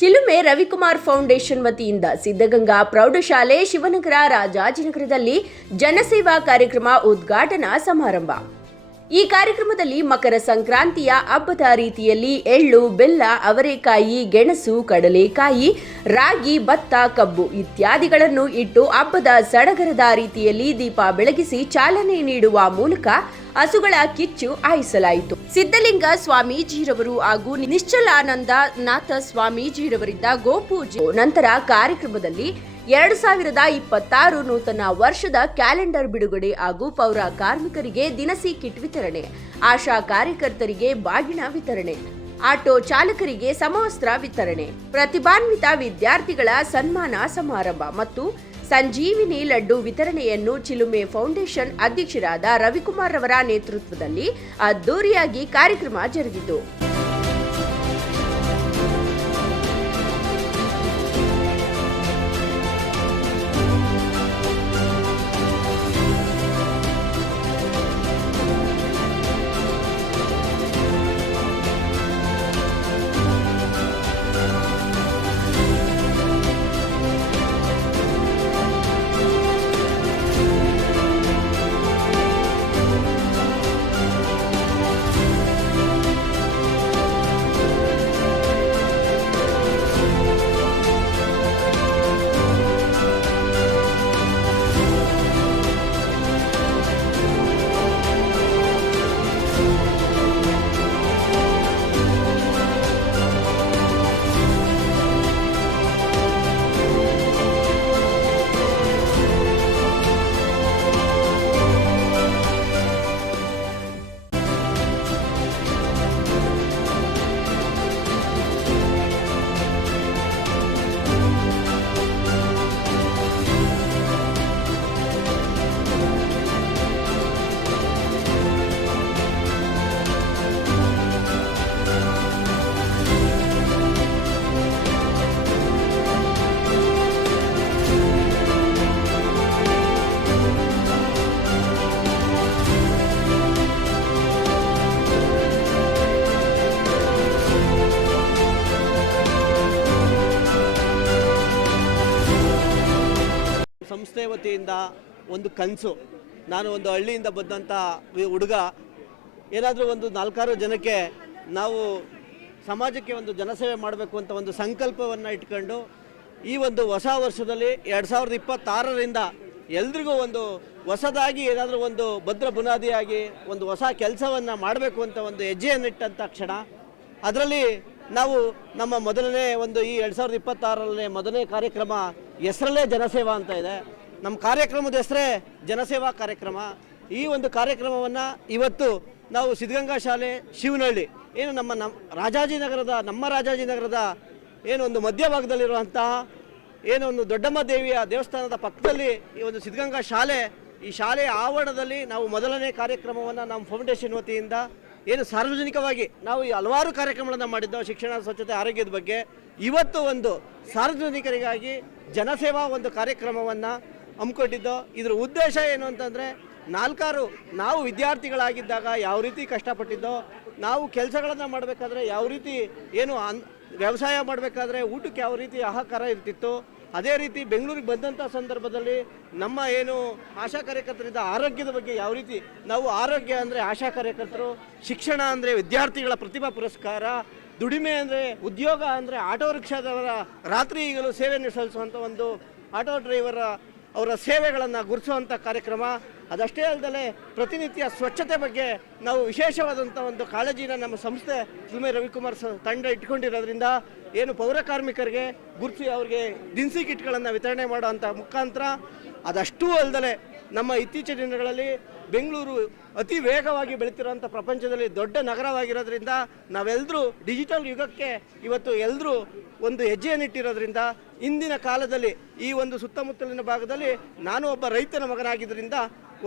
ಚಿಲುಮೆ Ravikumar foundation ವತಿಯಿಂದ ಸಿದ್ಧಗಂಗಾ ಪ್ರೌಢಶಾಲೆ ಶಿವನಗರ ರಾಜಾಜಿನಗರದಲ್ಲಿ ಜನಸೇವಾ ಕಾರ್ಯಕ್ರಮ ಉದ್ಘಾಟನಾ ಸಮಾರಂಭ. ಈ ಕಾರ್ಯಕ್ರಮದಲ್ಲಿ ಮಕರ ಸಂಕ್ರಾಂತಿಯ ಹಬ್ಬದ ರೀತಿಯಲ್ಲಿ ಎಳ್ಳು, ಬೆಲ್ಲ, ಅವರೆಕಾಯಿ, ಗೆಣಸು, ಕಡಲೆಕಾಯಿ, ರಾಗಿ, ಭತ್ತ, ಕಬ್ಬು ಇತ್ಯಾದಿಗಳನ್ನು ಇಟ್ಟು ಹಬ್ಬದ ಸಡಗರದ ರೀತಿಯಲ್ಲಿ ದೀಪ ಬೆಳಗಿಸಿ ಚಾಲನೆ ನೀಡುವ ಮೂಲಕ ಹಸುಗಳ ಕಿಚ್ಚು ಆಯಿಸಲಾಯಿತು ಸಿದ್ಧಲಿಂಗ ಸ್ವಾಮೀಜಿರವರು ಹಾಗೂ ನಿಶ್ಚಲಾನಂದ ನಾಥ ಸ್ವಾಮೀಜಿರವರಿಂದ ಗೋಪೂಜೆ ನಂತರ ಕಾರ್ಯಕ್ರಮದಲ್ಲಿ ಎರಡು ಸಾವಿರದ ಇಪ್ಪತ್ತಾರು ನೂತನ ವರ್ಷದ ಕ್ಯಾಲೆಂಡರ್ ಬಿಡುಗಡೆ ಹಾಗೂ ಪೌರ ಕಾರ್ಮಿಕರಿಗೆ ದಿನಸಿ ಕಿಟ್ ವಿತರಣೆ, ಆಶಾ ಕಾರ್ಯಕರ್ತರಿಗೆ ಬಾಗಿನ ವಿತರಣೆ, ಆಟೋ ಚಾಲಕರಿಗೆ ಸಮವಸ್ತ್ರ ವಿತರಣೆ, ಪ್ರತಿಭಾನ್ವಿತ ವಿದ್ಯಾರ್ಥಿಗಳ ಸನ್ಮಾನ ಸಮಾರಂಭ ಮತ್ತು ಸಂಜೀವಿನಿ ಲಡ್ಡು ವಿತರಣೆಯನ್ನು ಚಿಲುಮೆ ಫೌಂಡೇಶನ್ ಅಧ್ಯಕ್ಷರಾದ ರವಿಕುಮಾರ್ ಅವರ ನೇತೃತ್ವದಲ್ಲಿ ಅದ್ದೂರಿಯಾಗಿ ಕಾರ್ಯಕ್ರಮ ಜರುಗಿತು. ಸಂಸ್ಥೆ ವತಿಯಿಂದ ಒಂದು ಕನಸು. ನಾನು ಒಂದು ಹಳ್ಳಿಯಿಂದ ಬಂದಂಥ ಹುಡುಗ. ಏನಾದರೂ ಒಂದು ನಾಲ್ಕಾರು ಜನಕ್ಕೆ ನಾವು ಸಮಾಜಕ್ಕೆ ಒಂದು ಜನಸೇವೆ ಮಾಡಬೇಕು ಅಂತ ಒಂದು ಸಂಕಲ್ಪವನ್ನು ಇಟ್ಕೊಂಡು ಈ ಒಂದು ಹೊಸ ವರ್ಷದಲ್ಲಿ ಎರಡು ಸಾವಿರದ ಇಪ್ಪತ್ತಾರರಿಂದ ಎಲ್ರಿಗೂ ಒಂದು ಹೊಸದಾಗಿ ಏನಾದರೂ ಒಂದು ಭದ್ರ ಬುನಾದಿಯಾಗಿ ಒಂದು ಹೊಸ ಕೆಲಸವನ್ನು ಮಾಡಬೇಕು ಅಂತ ಒಂದು ಹೆಜ್ಜೆಯನ್ನಿಟ್ಟಂಥ ಕ್ಷಣ. ಅದರಲ್ಲಿ ನಾವು ನಮ್ಮ ಮೊದಲನೇ ಒಂದು ಈ ಎರಡು ಸಾವಿರದ ಇಪ್ಪತ್ತಾರರಲ್ಲೇ ಮೊದಲನೇ ಕಾರ್ಯಕ್ರಮ ಹೆಸರಲ್ಲೇ ಜನಸೇವಾ ಅಂತ ಇದೆ. ನಮ್ಮ ಕಾರ್ಯಕ್ರಮದ ಹೆಸರೇ ಜನಸೇವಾ ಕಾರ್ಯಕ್ರಮ. ಈ ಒಂದು ಕಾರ್ಯಕ್ರಮವನ್ನು ಇವತ್ತು ನಾವು ಸಿದ್ಧಗಂಗಾ ಶಾಲೆ ಶಿವನಹಳ್ಳಿ, ಏನು ನಮ್ಮ ನಮ್ಮ ರಾಜಾಜಿನಗರದ ನಮ್ಮ ರಾಜಾಜಿನಗರದ ಏನು ಒಂದು ಮಧ್ಯಭಾಗದಲ್ಲಿರುವಂತಹ ಏನು ಒಂದು ದೊಡ್ಡಮ್ಮ ದೇವಿಯ ದೇವಸ್ಥಾನದ ಪಕ್ಕದಲ್ಲಿ ಈ ಒಂದು ಸಿದ್ಧಗಂಗಾ ಶಾಲೆ, ಈ ಶಾಲೆಯ ಆವರಣದಲ್ಲಿ ನಾವು ಮೊದಲನೇ ಕಾರ್ಯಕ್ರಮವನ್ನು ನಮ್ಮ ಫೌಂಡೇಶನ್ ವತಿಯಿಂದ ಏನು ಸಾರ್ವಜನಿಕವಾಗಿ ನಾವು ಈ ಹಲವಾರು ಕಾರ್ಯಕ್ರಮಗಳನ್ನು ಮಾಡಿದ್ದೋ ಶಿಕ್ಷಣ, ಸ್ವಚ್ಛತೆ, ಆರೋಗ್ಯದ ಬಗ್ಗೆ. ಇವತ್ತು ಒಂದು ಸಾರ್ವಜನಿಕರಿಗಾಗಿ ಜನಸೇವಾ ಒಂದು ಕಾರ್ಯಕ್ರಮವನ್ನು ಹಮ್ಮಿಕೊಂಡಿದ್ದೋ ಇದರ ಉದ್ದೇಶ ಏನು ಅಂತಂದರೆ, ನಾಲ್ಕಾರು ನಾವು ವಿದ್ಯಾರ್ಥಿಗಳಾಗಿದ್ದಾಗ ಯಾವ ರೀತಿ ಕಷ್ಟಪಟ್ಟಿದ್ದೋ, ನಾವು ಕೆಲಸಗಳನ್ನು ಮಾಡಬೇಕಾದ್ರೆ ಯಾವ ರೀತಿ ಏನು ಅನ್, ವ್ಯವಸಾಯ ಮಾಡಬೇಕಾದ್ರೆ ಊಟಕ್ಕೆ ಯಾವ ರೀತಿ ಆಹಾಕಾರ ಇರ್ತಿತ್ತು, ಅದೇ ರೀತಿ ಬೆಂಗಳೂರಿಗೆ ಬಂದಂಥ ಸಂದರ್ಭದಲ್ಲಿ ನಮ್ಮ ಏನು ಆಶಾ ಕಾರ್ಯಕರ್ತರಿಂದ ಆರೋಗ್ಯದ ಬಗ್ಗೆ ಯಾವ ರೀತಿ, ನಾವು ಆರೋಗ್ಯ ಅಂದರೆ ಆಶಾ ಕಾರ್ಯಕರ್ತರು, ಶಿಕ್ಷಣ ಅಂದರೆ ವಿದ್ಯಾರ್ಥಿಗಳ ಪ್ರತಿಭಾ ಪುರಸ್ಕಾರ, ದುಡಿಮೆ ಅಂದರೆ ಉದ್ಯೋಗ ಅಂದರೆ ಆಟೋ ರಿಕ್ಷಾದವರ ರಾತ್ರಿ ಈಗಲೂ ಸೇವೆಯನ್ನು ಸಲ್ಲಿಸುವಂಥ ಒಂದು ಆಟೋ ಡ್ರೈವರ ಅವರ ಸೇವೆಗಳನ್ನು ಗುರುತಿಸುವಂಥ ಕಾರ್ಯಕ್ರಮ. ಅದಷ್ಟೇ ಅಲ್ಲದೆ ಪ್ರತಿನಿತ್ಯ ಸ್ವಚ್ಛತೆ ಬಗ್ಗೆ ನಾವು ವಿಶೇಷವಾದಂಥ ಒಂದು ಕಾಳಜಿನ ನಮ್ಮ ಸಂಸ್ಥೆ ಸುಮೆ ರವಿಕುಮಾರ್ ತಂಡ ಇಟ್ಕೊಂಡಿರೋದ್ರಿಂದ ಏನು ಪೌರ ಕಾರ್ಮಿಕರಿಗೆ ಗುರುತಿಸಿ ಅವರಿಗೆ ದಿನಸಿ ಕಿಟ್ಗಳನ್ನು ವಿತರಣೆ ಮಾಡುವಂಥ ಮುಖಾಂತರ ಅದಷ್ಟೂ ಅಲ್ಲದೆ ನಮ್ಮ ಇತ್ತೀಚಿನ ದಿನಗಳಲ್ಲಿ ಬೆಂಗಳೂರು ಅತಿ ವೇಗವಾಗಿ ಬೆಳೀತಿರುವಂಥ ಪ್ರಪಂಚದಲ್ಲಿ ದೊಡ್ಡ ನಗರವಾಗಿರೋದ್ರಿಂದ ನಾವೆಲ್ಲರೂ ಡಿಜಿಟಲ್ ಯುಗಕ್ಕೆ ಇವತ್ತು ಎಲ್ಲರೂ ಒಂದು ಹೆಜ್ಜೆಯನ್ನಿಟ್ಟಿರೋದ್ರಿಂದ ಇಂದಿನ ಕಾಲದಲ್ಲಿ ಈ ಒಂದು ಸುತ್ತಮುತ್ತಲಿನ ಭಾಗದಲ್ಲಿ ನಾನು ಒಬ್ಬ ರೈತನ ಮಗನಾಗಿದ್ದರಿಂದ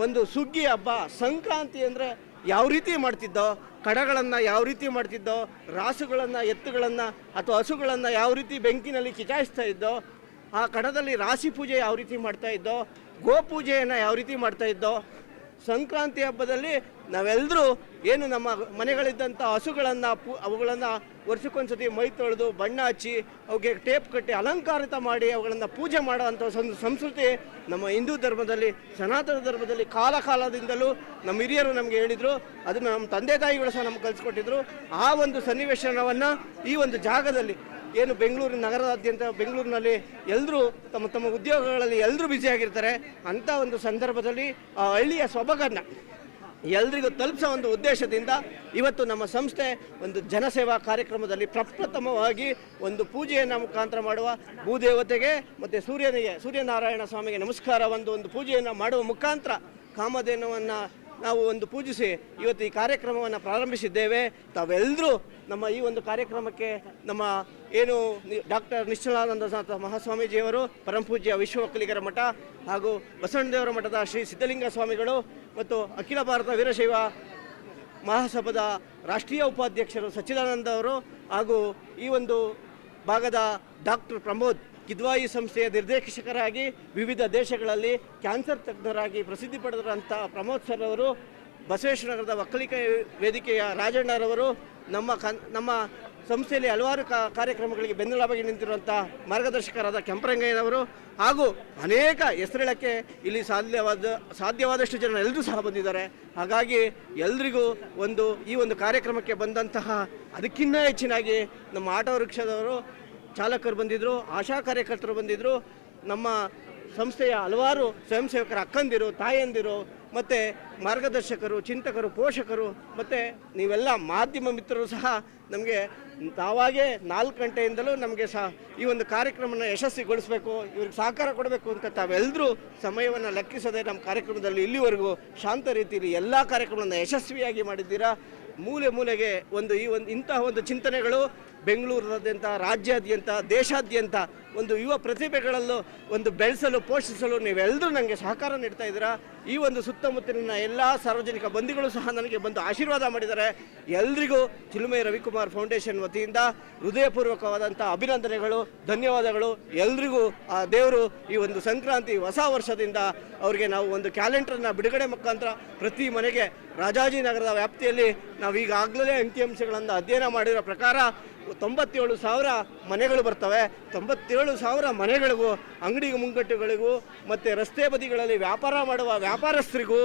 ಒಂದು ಸುಗ್ಗಿ ಹಬ್ಬ, ಸಂಕ್ರಾಂತಿ ಅಂದರೆ ಯಾವ ರೀತಿ ಮಾಡ್ತಿದ್ದೋ, ಕಡಗಳನ್ನು ಯಾವ ರೀತಿ ಮಾಡ್ತಿದ್ದೋ, ರಾಸುಗಳನ್ನು, ಎತ್ತುಗಳನ್ನು ಅಥವಾ ಹಸುಗಳನ್ನು ಯಾವ ರೀತಿ ಬೆಂಕಿನಲ್ಲಿ ಕಿಚಾಯಿಸ್ತಾ ಇದ್ದೋ, ಆ ಕಡದಲ್ಲಿ ರಾಶಿ ಪೂಜೆ ಯಾವ ರೀತಿ ಮಾಡ್ತಾ ಇದ್ದೋ ಗೋಪೂಜೆಯನ್ನು ಯಾವ ರೀತಿ ಮಾಡ್ತಾ ಇದ್ದೋ ಸಂಕ್ರಾಂತಿ ಹಬ್ಬದಲ್ಲಿ ನಾವೆಲ್ಲರೂ ಏನು ನಮ್ಮ ಮನೆಗಳಿದ್ದಂಥ ಹಸುಗಳನ್ನು ಪು, ಅವುಗಳನ್ನು ವರ್ಷಕ್ಕೊಂದ್ಸತಿ ಮೈ ತೊಳೆದು ಬಣ್ಣ ಹಚ್ಚಿ ಅವಕ್ಕೆ ಟೇಪ್ ಕಟ್ಟಿ ಅಲಂಕಾರಿತ ಮಾಡಿ ಅವುಗಳನ್ನು ಪೂಜೆ ಮಾಡುವಂಥ ಒಂದು ಸಂಸ್ಕೃತಿ ನಮ್ಮ ಹಿಂದೂ ಧರ್ಮದಲ್ಲಿ, ಸನಾತನ ಧರ್ಮದಲ್ಲಿ ಕಾಲ ಕಾಲದಿಂದಲೂ ನಮ್ಮ ಹಿರಿಯರು ನಮಗೆ ಹೇಳಿದರು. ಅದನ್ನು ನಮ್ಮ ತಂದೆ ತಾಯಿಗಳು ಸಹ ನಮ್ಗೆ ಕಲಿಸ್ಕೊಟ್ಟಿದ್ರು. ಆ ಒಂದು ಸನ್ನಿವೇಶನವನ್ನು ಈ ಒಂದು ಜಾಗದಲ್ಲಿ ಏನು ಬೆಂಗಳೂರಿನ ನಗರದಾದ್ಯಂತ ಬೆಂಗಳೂರಿನಲ್ಲಿ ಎಲ್ಲರೂ ತಮ್ಮ ತಮ್ಮ ಉದ್ಯೋಗಗಳಲ್ಲಿ ಎಲ್ಲರೂ ಬ್ಯುಸಿಯಾಗಿರ್ತಾರೆ ಅಂಥ ಒಂದು ಸಂದರ್ಭದಲ್ಲಿ ಆ ಹಳ್ಳಿಯ ಸೊಬಗನ್ನು ಎಲ್ರಿಗೂ ತಲುಪಿಸೋ ಒಂದು ಉದ್ದೇಶದಿಂದ ಇವತ್ತು ನಮ್ಮ ಸಂಸ್ಥೆ ಒಂದು ಜನಸೇವಾ ಕಾರ್ಯಕ್ರಮದಲ್ಲಿ ಪ್ರಪ್ರಥಮವಾಗಿ ಒಂದು ಪೂಜೆಯನ್ನು ಮುಖಾಂತರ ಮಾಡುವ ಭೂದೇವತೆಗೆ ಮತ್ತು ಸೂರ್ಯನಿಗೆ, ಸೂರ್ಯನಾರಾಯಣ ಸ್ವಾಮಿಗೆ ನಮಸ್ಕಾರ, ಒಂದು ಒಂದು ಪೂಜೆಯನ್ನು ಮಾಡುವ ಮುಖಾಂತರ ಕಾಮಧೇನವನ್ನು ನಾವು ಒಂದು ಪೂಜಿಸಿ ಇವತ್ತು ಈ ಕಾರ್ಯಕ್ರಮವನ್ನು ಪ್ರಾರಂಭಿಸಿದ್ದೇವೆ. ತಾವೆಲ್ಲರೂ ನಮ್ಮ ಈ ಒಂದು ಕಾರ್ಯಕ್ರಮಕ್ಕೆ ನಮ್ಮ ಏನು ಡಾಕ್ಟರ್ ನಿಶ್ಚಲಾನಂದ ಮಹಾಸ್ವಾಮೀಜಿಯವರು ಪರಂಪೂಜ್ಯ ವಿಶ್ವ ಒಕ್ಕಲಿಗರ ಮಠ ಹಾಗೂ ಬಸವಣ್ಣದೇವರ ಮಠದ ಶ್ರೀ ಸಿದ್ಧಲಿಂಗ ಸ್ವಾಮಿಗಳು ಮತ್ತು ಅಖಿಲ ಭಾರತ ವೀರಶೈವ ಮಹಾಸಭಾದ ರಾಷ್ಟ್ರೀಯ ಉಪಾಧ್ಯಕ್ಷರು ಸಚ್ಚಿದಾನಂದ ಅವರು ಹಾಗೂ ಈ ಒಂದು ಭಾಗದ ಡಾಕ್ಟರ್ ಪ್ರಮೋದ್ ಕಿದ್ವಾಯಿ ಸಂಸ್ಥೆಯ ನಿರ್ದೇಶಕರಾಗಿ ವಿವಿಧ ದೇಶಗಳಲ್ಲಿ ಕ್ಯಾನ್ಸರ್ ತಜ್ಞರಾಗಿ ಪ್ರಸಿದ್ಧಿ ಪಡೆದಿರುವಂಥ ಪ್ರಮೋದ್ ಸರ್ ಅವರು ಬಸವೇಶ್ವರ ನಗರದ ಒಕ್ಕಲಿಕ ವೇದಿಕೆಯ ರಾಜಣ್ಣರವರು, ನಮ್ಮ ಕನ್ ನಮ್ಮ ಸಂಸ್ಥೆಯಲ್ಲಿ ಹಲವಾರು ಕಾರ್ಯಕ್ರಮಗಳಿಗೆ ಬೆನ್ನೆಲುಬಾಗಿ ನಿಂತಿರುವಂಥ ಮಾರ್ಗದರ್ಶಕರಾದ ಕೆಂಪರಂಗಯ್ಯನವರು ಹಾಗೂ ಅನೇಕ ಹೆಸರಿಳಕ್ಕೆ ಇಲ್ಲಿ ಸಾಧ್ಯವಾದ, ಸಾಧ್ಯವಾದಷ್ಟು ಜನ ಎಲ್ಲರೂ ಸಹ ಬಂದಿದ್ದಾರೆ. ಹಾಗಾಗಿ ಎಲ್ರಿಗೂ ಒಂದು, ಈ ಒಂದು ಕಾರ್ಯಕ್ರಮಕ್ಕೆ ಬಂದಂತಹ ಅದಕ್ಕಿಂತ ಹೆಚ್ಚಿನಾಗಿ ನಮ್ಮ ಆಟೋ ರಿಕ್ಷಾದವರು ಚಾಲಕರು ಬಂದಿದ್ದರು ಆಶಾ ಕಾರ್ಯಕರ್ತರು ಬಂದಿದ್ದರು ನಮ್ಮ ಸಂಸ್ಥೆಯ ಹಲವಾರು ಸ್ವಯಂ ಸೇವಕರ ಅಕ್ಕಂದಿರು, ತಾಯಂದಿರು ಮತ್ತು ಮಾರ್ಗದರ್ಶಕರು, ಚಿಂತಕರು, ಪೋಷಕರು, ಮತ್ತು ನೀವೆಲ್ಲ ಮಾಧ್ಯಮ ಮಿತ್ರರು ಸಹ ನಮಗೆ ತಾವಾಗೇ ನಾಲ್ಕು ಗಂಟೆಯಿಂದಲೂ ನಮಗೆ ಸಹ ಈ ಒಂದು ಕಾರ್ಯಕ್ರಮನ ಯಶಸ್ವಿಗೊಳಿಸಬೇಕು, ಇವ್ರಿಗೆ ಸಹಕಾರ ಕೊಡಬೇಕು ಅಂತ ತಾವೆಲ್ಲರೂ ಸಮಯವನ್ನು ಲೆಕ್ಕಿಸದೆ ನಮ್ಮ ಕಾರ್ಯಕ್ರಮದಲ್ಲಿ ಇಲ್ಲಿವರೆಗೂ ಶಾಂತ ರೀತಿಯಲ್ಲಿ ಎಲ್ಲ ಕಾರ್ಯಕ್ರಮವನ್ನು ಯಶಸ್ವಿಯಾಗಿ ಮಾಡಿದ್ದೀರಾ? ಮೂಲೆ ಮೂಲೆಗೆ ಒಂದು ಈ ಒಂದು ಇಂತಹ ಒಂದು ಚಿಂತನೆಗಳು ಬೆಂಗಳೂರಿನಾದ್ಯಂತ ರಾಜ್ಯಾದ್ಯಂತ, ದೇಶಾದ್ಯಂತ ಒಂದು ಯುವ ಪ್ರತಿಭೆಗಳಲ್ಲೂ ಒಂದು ಬೆಳೆಸಲು, ಪೋಷಿಸಲು ನೀವೆಲ್ಲರೂ ನನಗೆ ಸಹಕಾರ ನೀಡ್ತಾ ಇದ್ದೀರಾ. ಈ ಒಂದು ಸುತ್ತಮುತ್ತಲಿನ ಎಲ್ಲ ಸಾರ್ವಜನಿಕ ಬಂಧುಗಳು ಸಹ ನನಗೆ ಬಂದು ಆಶೀರ್ವಾದ ಮಾಡಿದ್ದಾರೆ. ಎಲ್ರಿಗೂ ಚಿಲುಮೆ ರವಿಕುಮಾರ್ ಫೌಂಡೇಶನ್ ವತಿಯಿಂದ ಹೃದಯಪೂರ್ವಕವಾದಂಥ ಅಭಿನಂದನೆಗಳು, ಧನ್ಯವಾದಗಳು. ಎಲ್ರಿಗೂ ಆ ದೇವರು ಈ ಒಂದು ಸಂಕ್ರಾಂತಿ ಹೊಸ ವರ್ಷದಿಂದ ಅವರಿಗೆ ನಾವು ಒಂದು ಕ್ಯಾಲೆಂಡರ್ನ ಬಿಡುಗಡೆ ಮುಖಾಂತರ ಪ್ರತಿ ಮನೆಗೆ ರಾಜಾಜಿನಗರದ ವ್ಯಾಪ್ತಿಯಲ್ಲಿ ನಾವು ಈಗಾಗಲೇ ಅಂಕಿಅಂಶಗಳನ್ನು ಅಧ್ಯಯನ ಮಾಡಿರೋ ಪ್ರಕಾರ ತೊಂಬತ್ತೇಳು ಸಾವಿರ ಮನೆಗಳು ಬರ್ತವೆ. ತೊಂಬತ್ತೇಳು ಸಾವಿರ ಮನೆಗಳಿಗೂ, ಅಂಗಡಿ ಮುಂಗಟ್ಟುಗಳಿಗೂ, ಮತ್ತು ರಸ್ತೆ ಬದಿಗಳಲ್ಲಿ ವ್ಯಾಪಾರ ಮಾಡುವ ವ್ಯಾಪಾರಸ್ಥರಿಗೂ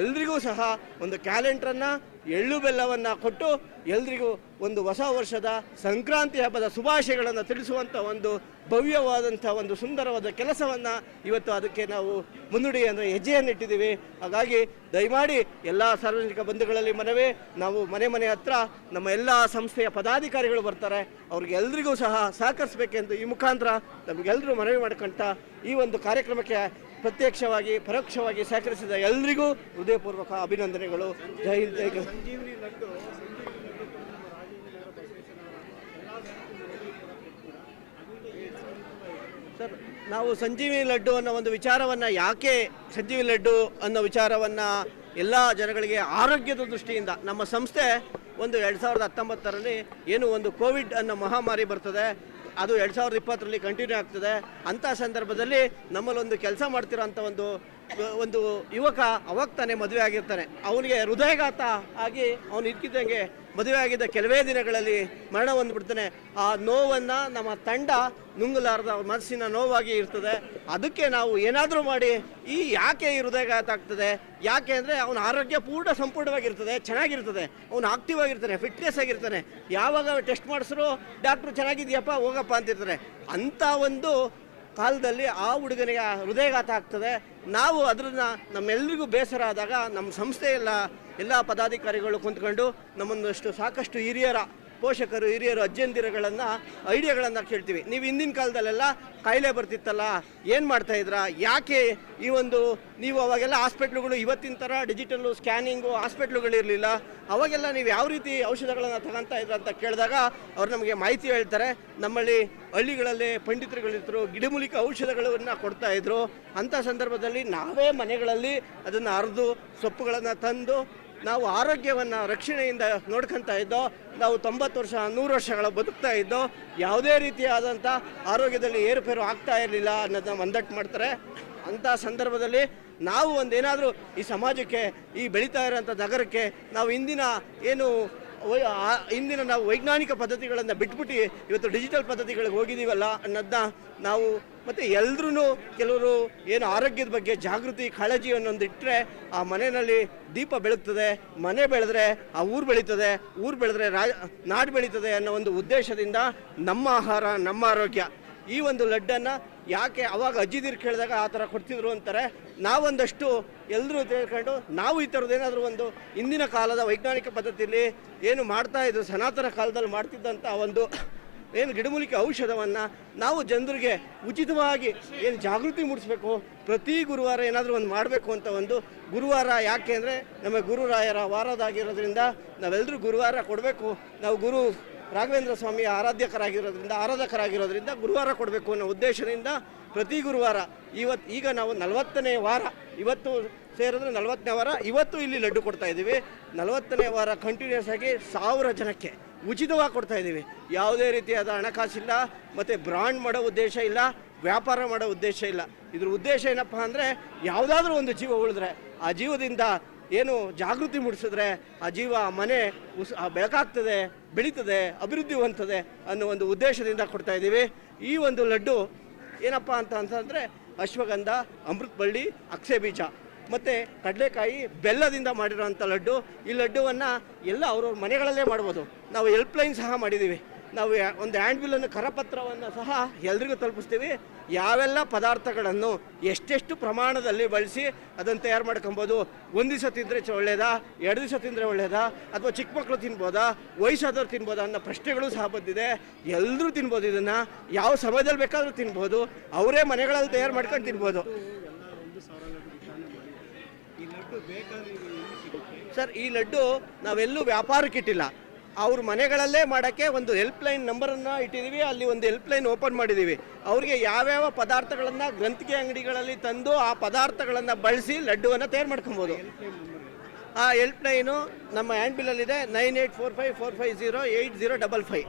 ಎಲ್ರಿಗೂ ಸಹ ಒಂದು ಕ್ಯಾಲೆಂಡ್ರನ್ನು ಎಳ್ಳು ಬೆಲ್ಲವನ್ನು ಕೊಟ್ಟು ಎಲ್ರಿಗೂ ಒಂದು ಹೊಸ ವರ್ಷದ ಸಂಕ್ರಾಂತಿ ಹಬ್ಬದ ಶುಭಾಶಯಗಳನ್ನು ತಿಳಿಸುವಂಥ ಒಂದು ಭವ್ಯವಾದಂಥ ಒಂದು ಸುಂದರವಾದ ಕೆಲಸವನ್ನು ಇವತ್ತು ಅದಕ್ಕೆ ನಾವು ಮುನ್ನುಡಿ ಅಂದರೆ ಹೆಜ್ಜೆಯನ್ನಿಟ್ಟಿದ್ದೀವಿ ಹಾಗಾಗಿ ದಯಮಾಡಿ ಎಲ್ಲ ಸಾರ್ವಜನಿಕ ಬಂಧುಗಳಲ್ಲಿ ಮನವಿ, ನಾವು ಮನೆ ಮನೆ ಹತ್ರ ನಮ್ಮ ಎಲ್ಲ ಸಂಸ್ಥೆಯ ಪದಾಧಿಕಾರಿಗಳು ಬರ್ತಾರೆ. ಅವ್ರಿಗೆ ಎಲ್ರಿಗೂ ಸಹ ಸಹಕರಿಸಬೇಕೆಂದು ಈ ಮುಖಾಂತರ ನಮಗೆಲ್ಲರೂ ಮನವಿ ಮಾಡ್ಕೊಂತ ಈ ಒಂದು ಕಾರ್ಯಕ್ರಮಕ್ಕೆ ಪ್ರತ್ಯಕ್ಷವಾಗಿ, ಪರೋಕ್ಷವಾಗಿ ಸಹಕರಿಸಿದ ಎಲ್ಲರಿಗೂ ಹೃದಯಪೂರ್ವಕ ಅಭಿನಂದನೆಗಳು ಜೈ ಜೈ. ಸರ್, ನಾವು ಸಂಜೀವಿ ಲಡ್ಡು ಅನ್ನೋ ಒಂದು ವಿಚಾರವನ್ನು ಯಾಕೆ ಸಂಜೀವಿ ಲಡ್ಡು ಅನ್ನೋ ವಿಚಾರವನ್ನು ಎಲ್ಲ ಜನಗಳಿಗೆ ಆರೋಗ್ಯದ ದೃಷ್ಟಿಯಿಂದ, ನಮ್ಮ ಸಂಸ್ಥೆ ಒಂದು ಎರಡು ಸಾವಿರದ ಹತ್ತೊಂಬತ್ತರಲ್ಲಿ ಏನು ಒಂದು ಕೋವಿಡ್ ಅನ್ನೋ ಮಹಾಮಾರಿ ಬರ್ತದೆ ಅದು ಎರಡು ಸಾವಿರದ ಇಪ್ಪತ್ತರಲ್ಲಿ ಕಂಟಿನ್ಯೂ ಆಗ್ತದೆ. ಅಂಥ ಸಂದರ್ಭದಲ್ಲಿ ನಮ್ಮಲ್ಲೊಂದು ಕೆಲಸ ಮಾಡ್ತಿರೋಂಥ ಒಂದು ಒಂದು ಯುವಕ ಅವಾಗ ತಾನೇ ಮದುವೆ ಆಗಿರ್ತಾನೆ. ಅವನಿಗೆ ಹೃದಯಘಾತ ಆಗಿ ಅವನು ಇದ್ಕಿದ್ದಂಗೆ ಮದುವೆ ಆಗಿದ್ದ ಕೆಲವೇ ದಿನಗಳಲ್ಲಿ ಮರಣ ಹೊಂದ್ಬಿಡ್ತಾನೆ. ಆ ನೋವನ್ನು ನಮ್ಮ ತಂಡ ನುಂಗಲಾರದ ಮನಸ್ಸಿನ ನೋವಾಗಿ ಇರ್ತದೆ. ಅದಕ್ಕೆ ನಾವು ಏನಾದರೂ ಮಾಡಿ, ಈ ಯಾಕೆ ಈ ಹೃದಯಘಾತ ಆಗ್ತದೆ? ಯಾಕೆ ಅಂದರೆ ಅವನ ಆರೋಗ್ಯ ಪೂರ್ಣ ಸಂಪೂರ್ಣವಾಗಿರ್ತದೆ, ಚೆನ್ನಾಗಿರ್ತದೆ. ಅವನು ಆಕ್ಟಿವ್ ಆಗಿರ್ತಾನೆ ಫಿಟ್ನೆಸ್ ಆಗಿರ್ತಾನೆ. ಯಾವಾಗ ಟೆಸ್ಟ್ ಮಾಡಿಸ್ರು, ಡಾಕ್ಟ್ರು ಚೆನ್ನಾಗಿದೆಯಪ್ಪ, ಹೋಗಪ್ಪ ಅಂತಿರ್ತಾರೆ. ಅಂಥ ಒಂದು ಕಾಲದಲ್ಲಿ ಆ ಹುಡುಗನಿಗೆ ಹೃದಯಘಾತ ಆಗ್ತದೆ. ನಾವು ಅದನ್ನ ನಮ್ಮೆಲ್ಲರಿಗೂ ಬೇಸರ ಆದಾಗ ನಮ್ಮ ಸಂಸ್ಥೆಯೆಲ್ಲ ಎಲ್ಲ ಪದಾಧಿಕಾರಿಗಳು ಕುಂತ್ಕೊಂಡು ನಮ್ಮೊಂದಷ್ಟು ಸಾಕಷ್ಟು ಹಿರಿಯರ ಪೋಷಕರು, ಹಿರಿಯರು, ಅಜ್ಜಂದಿರಗಳನ್ನು ಐಡಿಯಾಗಳನ್ನು ಕೇಳ್ತೀವಿ. ನೀವು ಹಿಂದಿನ ಕಾಲದಲ್ಲೆಲ್ಲ ಕಾಯಿಲೆ ಬರ್ತಿತ್ತಲ್ಲ, ಏನು ಮಾಡ್ತಾ ಇದ್ರಾ? ಯಾಕೆ ಈ ಒಂದು ನೀವು ಅವಾಗೆಲ್ಲ ಹಾಸ್ಪಿಟ್ಲುಗಳು ಇವತ್ತಿನ ಥರ ಡಿಜಿಟಲ್ಲು ಸ್ಕ್ಯಾನಿಂಗು ಹಾಸ್ಪಿಟ್ಲುಗಳಿರಲಿಲ್ಲ ಅವಾಗೆಲ್ಲ ನೀವು ಯಾವ ರೀತಿ ಔಷಧಗಳನ್ನು ತಗೊಂತಾ ಇದ್ರ ಅಂತ ಕೇಳಿದಾಗ ಅವ್ರು ನಮಗೆ ಮಾಹಿತಿ ಹೇಳ್ತಾರೆ. ನಮ್ಮಲ್ಲಿ ಹಳ್ಳಿಗಳಲ್ಲಿ ಪಂಡಿತರುಗಳಿದ್ರು, ಗಿಡಮೂಲಿಕೆ ಔಷಧಗಳನ್ನು ಕೊಡ್ತಾ ಇದ್ರು. ಅಂಥ ಸಂದರ್ಭದಲ್ಲಿ ನಾವೇ ಮನೆಗಳಲ್ಲಿ ಅದನ್ನು ಅರೆದು, ಸೊಪ್ಪುಗಳನ್ನು ತಂದು ನಾವು ಆರೋಗ್ಯವನ್ನು ರಕ್ಷಣೆಯಿಂದ ನೋಡ್ಕೊತಾ ಇದ್ದೋ, ನಾವು ತೊಂಬತ್ತು ವರ್ಷ, ನೂರು ವರ್ಷಗಳ ಬದುಕ್ತಾ ಇದ್ದೋ, ಯಾವುದೇ ರೀತಿಯಾದಂಥ ಆರೋಗ್ಯದಲ್ಲಿ ಏರುಪೇರು ಆಗ್ತಾ ಇರಲಿಲ್ಲ ಅನ್ನೋದನ್ನ ಮಂದಟ್ಟು ಮಾಡ್ತಾರೆ. ಅಂಥ ಸಂದರ್ಭದಲ್ಲಿ ನಾವು ಒಂದೇನಾದರೂ ಈ ಸಮಾಜಕ್ಕೆ, ಈ ಬೆಳೀತಾ ಇರೋಂಥ ನಗರಕ್ಕೆ ನಾವು ಇಂದಿನ ಏನು ಇಂದಿನ ನಾವು ವೈಜ್ಞಾನಿಕ ಪದ್ಧತಿಗಳನ್ನು ಬಿಟ್ಬಿಟ್ಟು ಇವತ್ತು ಡಿಜಿಟಲ್ ಪದ್ಧತಿಗಳಿಗೆ ಹೋಗಿದ್ದೀವಲ್ಲ ಅನ್ನೋದನ್ನ ನಾವು ಮತ್ತು ಎಲ್ರೂ ಕೆಲವರು ಏನು ಆರೋಗ್ಯದ ಬಗ್ಗೆ ಜಾಗೃತಿ, ಕಾಳಜಿ ಅನ್ನೊಂದು ಇಟ್ಟರೆ ಆ ಮನೆಯಲ್ಲಿ ದೀಪ ಬೆಳಗ್ತದೆ, ಮನೆ ಬೆಳೆದ್ರೆ ಆ ಊರು ಬೆಳೀತದೆ, ಊರು ಬೆಳೆದ್ರೆ ರಾಜ ನಾಡು ಬೆಳೀತದೆ ಅನ್ನೋ ಒಂದು ಉದ್ದೇಶದಿಂದ ನಮ್ಮ ಆಹಾರ, ನಮ್ಮ ಆರೋಗ್ಯ. ಈ ಒಂದು ಲಡ್ಡನ್ನು ಯಾಕೆ ಅವಾಗ ಅಜ್ಜಿದಿರು ಕೇಳಿದಾಗ ಆ ಥರ ಕೊಡ್ತಿದ್ರು ಅಂತಾರೆ, ನಾವೊಂದಷ್ಟು ಎಲ್ಲರೂ ತಿಳ್ಕೊಂಡು ನಾವು ಈ ಥರದ್ದು ಏನಾದರೂ ಒಂದು ಇಂದಿನ ಕಾಲದ ವೈಜ್ಞಾನಿಕ ಪದ್ಧತಿಯಲ್ಲಿ ಏನು ಮಾಡ್ತಾ ಇದ್ರು, ಸನಾತನ ಕಾಲದಲ್ಲಿ ಮಾಡ್ತಿದ್ದಂಥ ಒಂದು ಏನು ಗಿಡಮೂಲಿಕೆ ಔಷಧವನ್ನು ನಾವು ಜನರಿಗೆ ಉಚಿತವಾಗಿ ಏನು ಜಾಗೃತಿ ಮೂಡಿಸ್ಬೇಕು? ಪ್ರತಿ ಗುರುವಾರ ಏನಾದರೂ ಒಂದು ಮಾಡಬೇಕು ಅಂತ ಒಂದು ಗುರುವಾರ ಯಾಕೆ ಅಂದರೆ ನಮ್ಮ ಗುರುರಾಯರ ವಾರದಾಗಿರೋದ್ರಿಂದ ನಾವೆಲ್ಲರೂ ಗುರುವಾರ ಕೊಡಬೇಕು. ನಾವು ಗುರು ರಾಘವೇಂದ್ರ ಸ್ವಾಮಿ ಆರಾಧ್ಯಕರಾಗಿರೋದ್ರಿಂದ, ಆರಾಧಕರಾಗಿರೋದ್ರಿಂದ ಗುರುವಾರ ಕೊಡಬೇಕು ಅನ್ನೋ ಉದ್ದೇಶದಿಂದ ಪ್ರತಿ ಗುರುವಾರ ಇವತ್ತು ಈಗ ನಾವು ನಲವತ್ತನೇ ವಾರ, ಇವತ್ತು ಸೇರಿದ್ರೆ ನಲವತ್ತನೇ ವಾರ, ಇವತ್ತು ಇಲ್ಲಿ ಲಡ್ಡು ಕೊಡ್ತಾ ಇದ್ದೀವಿ. ನಲವತ್ತನೇ ವಾರ ಕಂಟಿನ್ಯೂಸ್ ಆಗಿ ಸಾವಿರ ಜನಕ್ಕೆ ಉಚಿತವಾಗಿ ಕೊಡ್ತಾ ಇದ್ದೀವಿ. ಯಾವುದೇ ರೀತಿಯಾದ ಹಣಕಾಸಿಲ್ಲ, ಮತ್ತು ಬ್ರಾಂಡ್ ಮಾಡೋ ಉದ್ದೇಶ ಇಲ್ಲ, ವ್ಯಾಪಾರ ಮಾಡೋ ಉದ್ದೇಶ ಇಲ್ಲ. ಇದ್ರ ಉದ್ದೇಶ ಏನಪ್ಪ ಅಂದರೆ, ಯಾವುದಾದ್ರೂ ಒಂದು ಜೀವ ಉಳಿದ್ರೆ, ಆ ಜೀವದಿಂದ ಏನು ಜಾಗೃತಿ ಮೂಡಿಸಿದ್ರೆ, ಆ ಜೀವ, ಆ ಮನೆ ಉಸ್ ಬೆಳಕಾಗ್ತದೆ ಬೆಳೀತದೆ, ಅಭಿವೃದ್ಧಿ ಹೊಂದ್ತದೆ ಅನ್ನೋ ಒಂದು ಉದ್ದೇಶದಿಂದ ಕೊಡ್ತಾ ಇದ್ದೀವಿ. ಈ ಒಂದು ಲಡ್ಡು ಏನಪ್ಪ ಅಂತ ಅಂತಂದರೆ ಅಶ್ವಗಂಧ ಅಮೃತ ಬಳ್ಳಿ ಅಕ್ಷಯ ಬೀಜ. ಮತ್ತು ಕಡಲೆಕಾಯಿ ಬೆಲ್ಲದಿಂದ ಮಾಡಿರೋಂಥ ಲಡ್ಡು. ಈ ಲಡ್ಡುವನ್ನು ಎಲ್ಲ ಅವ್ರವ್ರ ಮನೆಗಳಲ್ಲೇ ಮಾಡ್ಬೋದು. ನಾವು ಹೆಲ್ಪ್ಲೈನ್ ಸಹ ಮಾಡಿದ್ದೀವಿ ನಾವು ಒಂದು ಹ್ಯಾಂಡ್ ಬಿಲ್ಲನ್ನು ಕರಪತ್ರವನ್ನು ಸಹ ಎಲ್ರಿಗೂ ತಲುಪಿಸ್ತೀವಿ. ಯಾವೆಲ್ಲ ಪದಾರ್ಥಗಳನ್ನು ಎಷ್ಟೆಷ್ಟು ಪ್ರಮಾಣದಲ್ಲಿ ಬಳಸಿ ಅದನ್ನು ತಯಾರು ಮಾಡ್ಕೊಬೋದು. ಒಂದು ದಿವಸ ತಿಂದರೆ ಒಳ್ಳೆಯದಾ ಎರಡು ದಿವಸ ತಿಂದರೆ ಒಳ್ಳೆಯದಾ ಅಥವಾ ಚಿಕ್ಕ ಮಕ್ಕಳು ತಿನ್ಬೋದಾ? ವಯಸ್ಸಾದವ್ರು ತಿನ್ಬೋದಾ ಅನ್ನೋ ಪ್ರಶ್ನೆಗಳು ಸಹ ಬಂದಿದೆ. ಎಲ್ಲರೂ ತಿನ್ಬೋದು ಇದನ್ನು. ಯಾವ ಸಮಯದಲ್ಲಿ ಬೇಕಾದರೂ ತಿನ್ಬೋದು. ಅವರೇ ಮನೆಗಳಲ್ಲಿ ತಯಾರು ಮಾಡ್ಕೊಂಡು ತಿನ್ಬೋದು. ಸರ್ ಈ ಲಡ್ಡು ನಾವೆಲ್ಲೂ ವ್ಯಾಪಾರಕ್ಕೆ ಇಟ್ಟಿಲ್ಲ. ಅವ್ರ ಮನೆಗಳಲ್ಲೇ ಮಾಡೋಕ್ಕೆ ಒಂದು ಹೆಲ್ಪ್ಲೈನ್ ನಂಬರನ್ನು ಇಟ್ಟಿದ್ದೀವಿ ಅಲ್ಲಿ ಒಂದು ಹೆಲ್ಪ್ಲೈನ್ ಓಪನ್ ಮಾಡಿದ್ದೀವಿ ಅವರಿಗೆ ಯಾವ್ಯಾವ ಪದಾರ್ಥಗಳನ್ನು ಗ್ರಂಥಿಗೆ ಅಂಗಡಿಗಳಲ್ಲಿ ತಂದು ಆ ಪದಾರ್ಥಗಳನ್ನು ಬಳಸಿ ಲಡ್ಡುವನ್ನು ತಯಾರು ಮಾಡ್ಕೊಬೋದು. ಆ ಹೆಲ್ಪ್ಲೈನು ನಮ್ಮ hand ಬಿಲ್ಲಲ್ಲಿದೆ nine eight four five four five zero eight zero double five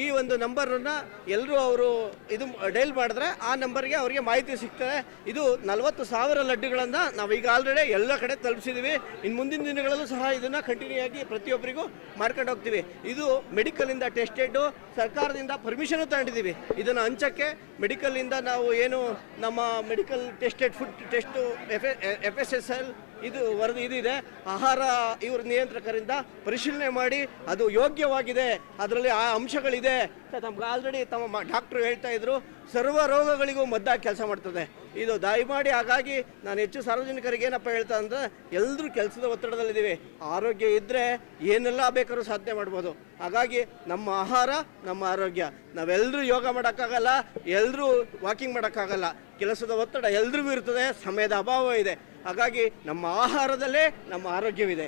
ಈ ಒಂದು ನಂಬರನ್ನು ಎಲ್ಲರೂ ಅವರು ಇದು ಡೈಲ್ ಮಾಡಿದ್ರೆ ಆ ನಂಬರ್ಗೆ ಅವರಿಗೆ ಮಾಹಿತಿ ಸಿಗ್ತದೆ. ಇದು ನಲವತ್ತು ಸಾವಿರ ಲಡ್ಡುಗಳನ್ನು ನಾವು ಈಗ ಆಲ್ರೆಡಿ ಎಲ್ಲ ಕಡೆ ತಲುಪಿಸಿದ್ದೀವಿ ಇನ್ನು ಮುಂದಿನ ದಿನಗಳಲ್ಲೂ ಸಹ ಇದನ್ನು ಕಂಟಿನ್ಯೂ ಆಗಿ ಪ್ರತಿಯೊಬ್ಬರಿಗೂ ಮಾರ್ಕೊಂಡು ಹೋಗ್ತೀವಿ. ಇದು ಮೆಡಿಕಲಿಂದ ಟೆಸ್ಟೆಡ್ಡು ಸರ್ಕಾರದಿಂದ ಪರ್ಮಿಷನ್ ತಗೊಂಡಿದ್ದೀವಿ ಇದನ್ನು ಹಂಚಕ್ಕೆ ಮೆಡಿಕಲಿಂದ ನಾವು ಏನು ನಮ್ಮ medical tested food test F F S S L ಇದು ವರದಿ ಇದಿದೆ. ಆಹಾರ ಇವ್ರ ನಿಯಂತ್ರಕರಿಂದ ಪರಿಶೀಲನೆ ಮಾಡಿ ಅದು ಯೋಗ್ಯವಾಗಿದೆ. ಅದರಲ್ಲಿ ಆ ಅಂಶಗಳಿದೆ. ಅಂತ ನಮ್ಗೆ ಆಲ್ರೆಡಿ ತಮ್ಮ ಡಾಕ್ಟ್ರು ಹೇಳ್ತಾ ಇದ್ರು, ಸರ್ವ ರೋಗಗಳಿಗೂ ಮದ್ದಾಗಿ ಕೆಲಸ ಮಾಡ್ತದೆ. ಇದು ದಯಮಾಡಿ ಹಾಗಾಗಿ ನಾನು ಹೆಚ್ಚು ಸಾರ್ವಜನಿಕರಿಗೆ ಏನಪ್ಪ ಹೇಳ್ತಾ ಅಂದ್ರೆ ಎಲ್ಲರೂ ಕೆಲಸದ ಒತ್ತಡದಲ್ಲಿದ್ದೀವಿ. ಆರೋಗ್ಯ ಇದ್ದರೆ ಏನೆಲ್ಲ ಬೇಕಾದ್ರೂ ಸಾಧನೆ ಮಾಡ್ಬೋದು. ಹಾಗಾಗಿ ನಮ್ಮ ಆಹಾರ, ನಮ್ಮ ಆರೋಗ್ಯ. ನಾವೆಲ್ಲರೂ ಯೋಗ ಮಾಡೋಕ್ಕಾಗಲ್ಲ ಎಲ್ಲರೂ ವಾಕಿಂಗ್ ಮಾಡೋಕ್ಕಾಗಲ್ಲ. ಕೆಲಸದ ಒತ್ತಡ ಎಲ್ರಿಗೂ ಇರ್ತದೆ, ಸಮಯದ ಅಭಾವ ಇದೆ. ಹಾಗಾಗಿ ನಮ್ಮ ಆಹಾರದಲ್ಲೇ ನಮ್ಮ ಆರೋಗ್ಯವಿದೆ.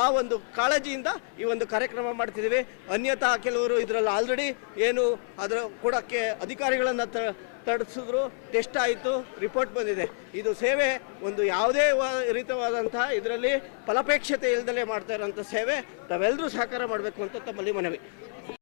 ಆ ಒಂದು ಕಾಳಜಿಯಿಂದ ಈ ಒಂದು ಕಾರ್ಯಕ್ರಮ ಮಾಡ್ತಿದ್ದೀವಿ. ಅನ್ಯಥಾ ಕೆಲವರು ಇದರಲ್ಲಿ ಆಲ್ರೆಡಿ ಏನು ಅದರ ಕೊಡೋಕ್ಕೆ ಅಧಿಕಾರಿಗಳನ್ನು ತ ತಡಿಸಿದ್ರು ಟೆಸ್ಟ್ ಆಯಿತು ರಿಪೋರ್ಟ್ ಬಂದಿದೆ. ಇದು ಸೇವೆ ಒಂದು ಯಾವುದೇ ರೀತವಾದಂತಹ ಇದರಲ್ಲಿ ಫಲಾಪೇಕ್ಷತೆ ಇಲ್ದಲೇ ಮಾಡ್ತಾ ಇರೋಂಥ ಸೇವೆ ತಾವೆಲ್ಲರೂ ಸಹಕಾರ ಮಾಡಬೇಕು ಅಂತ ತಮ್ಮಲ್ಲಿ ಮನವಿ.